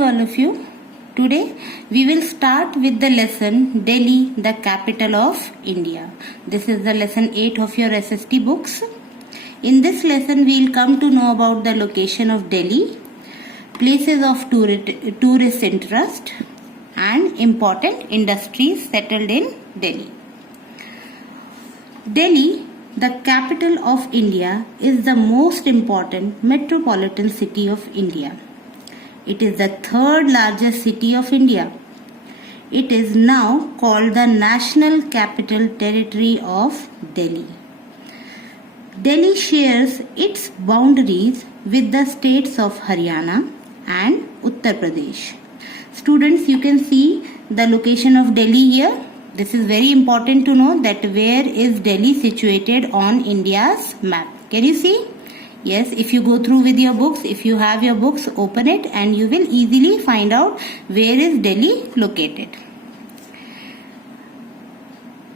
morning all of you. Today we will start with the lesson Delhi, the capital of India. This is the lesson 8 of your SST books. In this lesson we will come to know about the location of Delhi, places of tourist interest and important industries settled in Delhi. Delhi, the capital of India, is the most important metropolitan city of India. It is the third largest city of India. It is now called the National Capital Territory of Delhi. Delhi shares its boundaries with the states of Haryana and Uttar Pradesh. Students, you can see the location of Delhi here. This is very important to know that where is Delhi situated on India's map. Can you see? Yes, if you go through with your books, if you have your books, open it and you will easily find out where is Delhi located.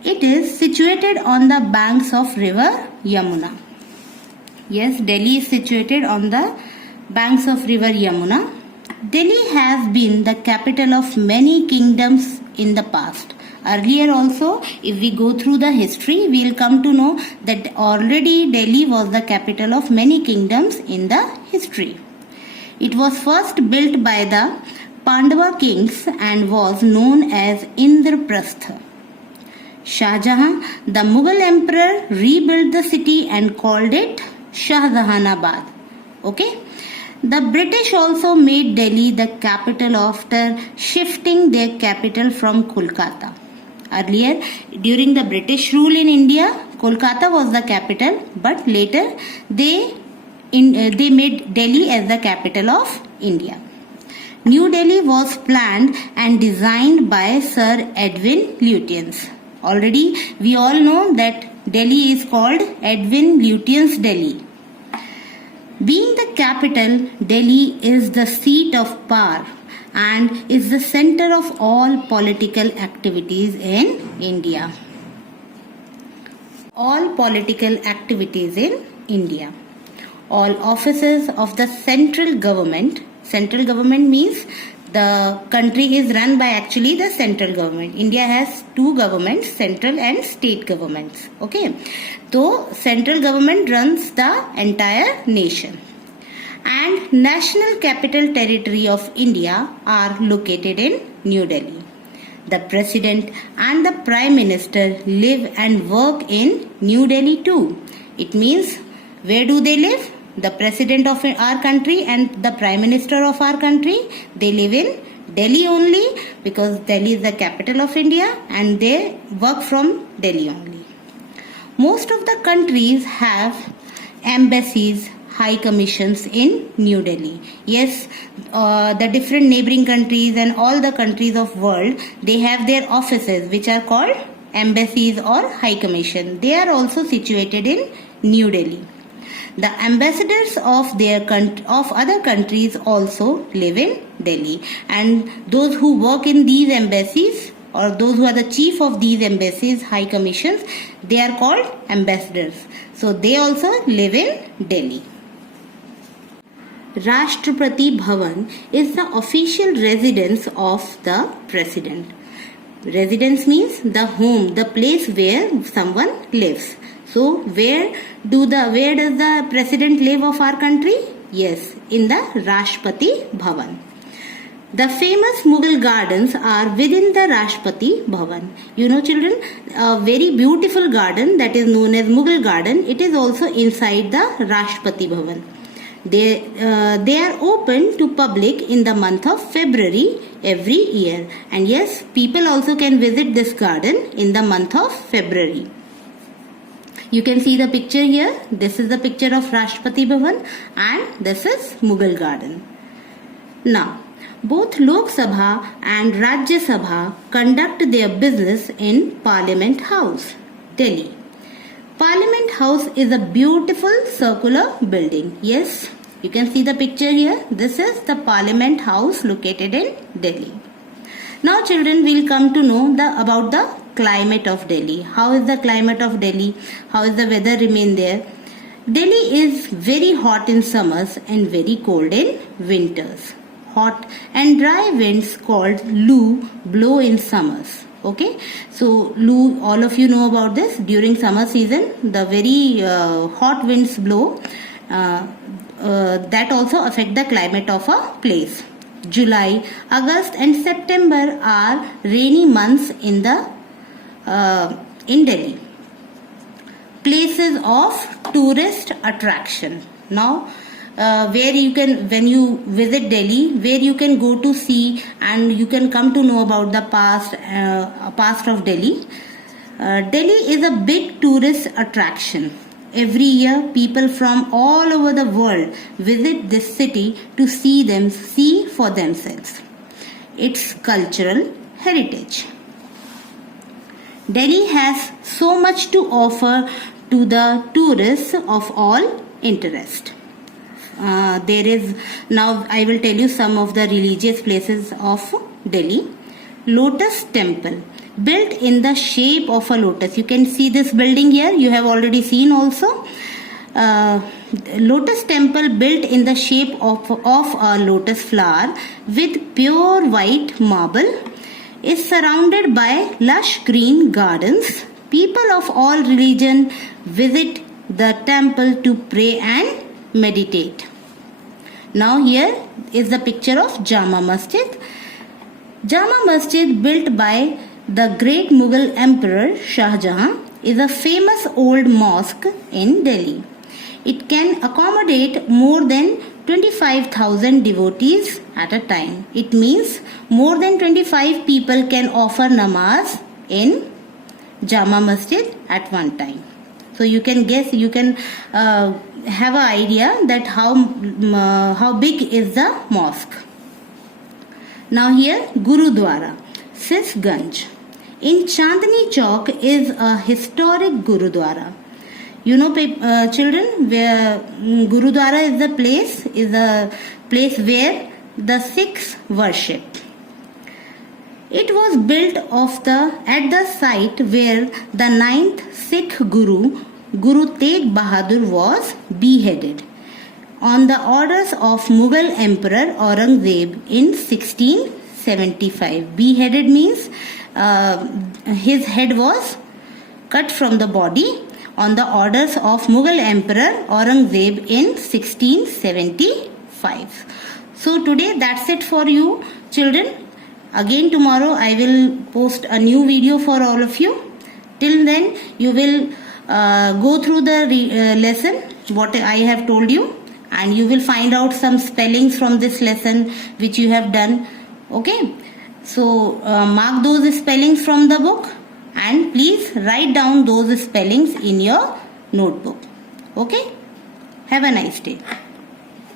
It is situated on the banks of river Yamuna. Yes, Delhi is situated on the banks of river Yamuna. Delhi has been the capital of many kingdoms in the past. Earlier also, if we go through the history, we will come to know that already Delhi was the capital of many kingdoms in the history. It was first built by the Pandava kings and was known as Indraprastha. Shah Jahan, the Mughal emperor, rebuilt the city and called it Shahjahanabad. Okay. The British also made Delhi the capital after shifting their capital from Kolkata. Earlier, during the British rule in India, Kolkata was the capital, but later they made Delhi as the capital of India. New Delhi was planned and designed by Sir Edwin Lutyens. Already, we all know that Delhi is called Edwin Lutyens Delhi. Being the capital, Delhi is the seat of power and is the center of all political activities in India. All political activities in India. All offices of the central government means the country is run by actually the central government. India has two governments, central and state governments. Okay. So central government runs the entire nation. And National Capital Territory of India are located in New Delhi. The President and the Prime Minister live and work in New Delhi too. It means, where do they live? The President of our country and the Prime Minister of our country, they live in Delhi only because Delhi is the capital of India and they work from Delhi only. Most of the countries have embassies, high commissions in New Delhi. Yes, the different neighboring countries and all the countries of world, they have their offices which are called embassies or high commission. They are also situated in New Delhi. The ambassadors of other countries also live in Delhi, and those who work in these embassies or those who are the chief of these embassies, high commissions, they are called ambassadors. So they also live in Delhi. Rashtrapati Bhavan is the official residence of the president. Residence means the home, the place where someone lives. So where does the president live of our country? Yes, in the Rashtrapati Bhavan. The famous Mughal gardens are within the Rashtrapati Bhavan. You know children, a very beautiful garden that is known as Mughal garden, it is also inside the Rashtrapati Bhavan. They are open to public in the month of February every year. And yes, people also can visit this garden in the month of February. You can see the picture here. This is the picture of Rashtrapati Bhavan and this is Mughal garden. Now, both Lok Sabha and Rajya Sabha conduct their business in Parliament House, Delhi. Parliament House is a beautiful circular building. Yes, you can see the picture here. This is the Parliament House located in Delhi. Now children, will come to know about the climate of Delhi. How is the climate of Delhi? How is the weather remain there? Delhi is very hot in summers and very cold in winters. hot and dry winds called Lu blow in summers. Okay, so Lu, all of you know about this. During summer season, the very hot winds blow. That also affect the climate of a place. July, August and September are rainy months in Delhi. Places of tourist attraction. Now, where you can, when you visit Delhi, where you can go to see and you can come to know about the past of Delhi. Delhi is a big tourist attraction. Every year, people from all over the world visit this city to see for themselves its cultural heritage. Delhi has so much to offer to the tourists of all interest. There is, now I will tell you some of the religious places of Delhi. Lotus Temple, built in the shape of a lotus. You can see this building here, you have already seen also. Lotus Temple, built in the shape of a lotus flower with pure white marble, is surrounded by lush green gardens. People of all religion visit the temple to pray and meditate. Now here is the picture of Jama Masjid. Jama Masjid, built by the great Mughal Emperor Shah Jahan, is a famous old mosque in Delhi. It can accommodate more than 25,000 devotees at a time. It means more than 25 people can offer namaz in Jama Masjid at one time. So you can guess, you can have an idea that how big is the mosque. Now here Gurudwara, Sisganj. In Chandni Chowk is a historic Gurudwara. You know, children, where Gurudwara is a place where the Sikhs worship. It was built at the site where the 9th Sikh Guru, Guru Tegh Bahadur, was beheaded on the orders of Mughal Emperor Aurangzeb in 1675. Beheaded means his head was cut from the body on the orders of Mughal Emperor Aurangzeb in 1675. So today that's it for you, children. Again tomorrow I will post a new video for all of you. Till then you will go through the lesson what I have told you, and you will find out some spellings from this lesson which you have done. Okay, so mark those spellings from the book and please write down those spellings in your notebook. Okay, have a nice day.